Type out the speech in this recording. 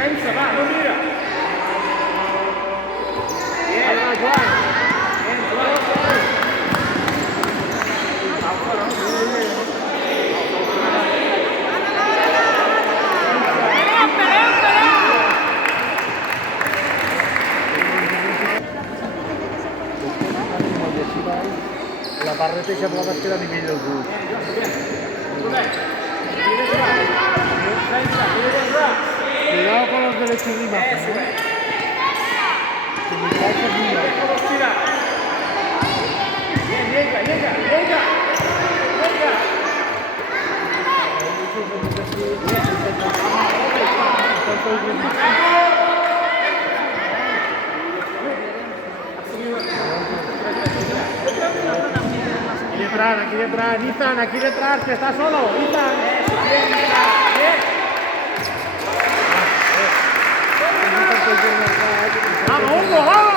Defensa, va, no mira. Bien, Juan. Bien, Juan. La barreta semblava que era di meglio giù. Cuidado con los derechos de imagen. Que me falta mira. Bien, llega, llega, llega. Llega. Aquí detrás, Ethan, aquí detrás, que está solo, Ethan. Vamos, Hugo, vamos.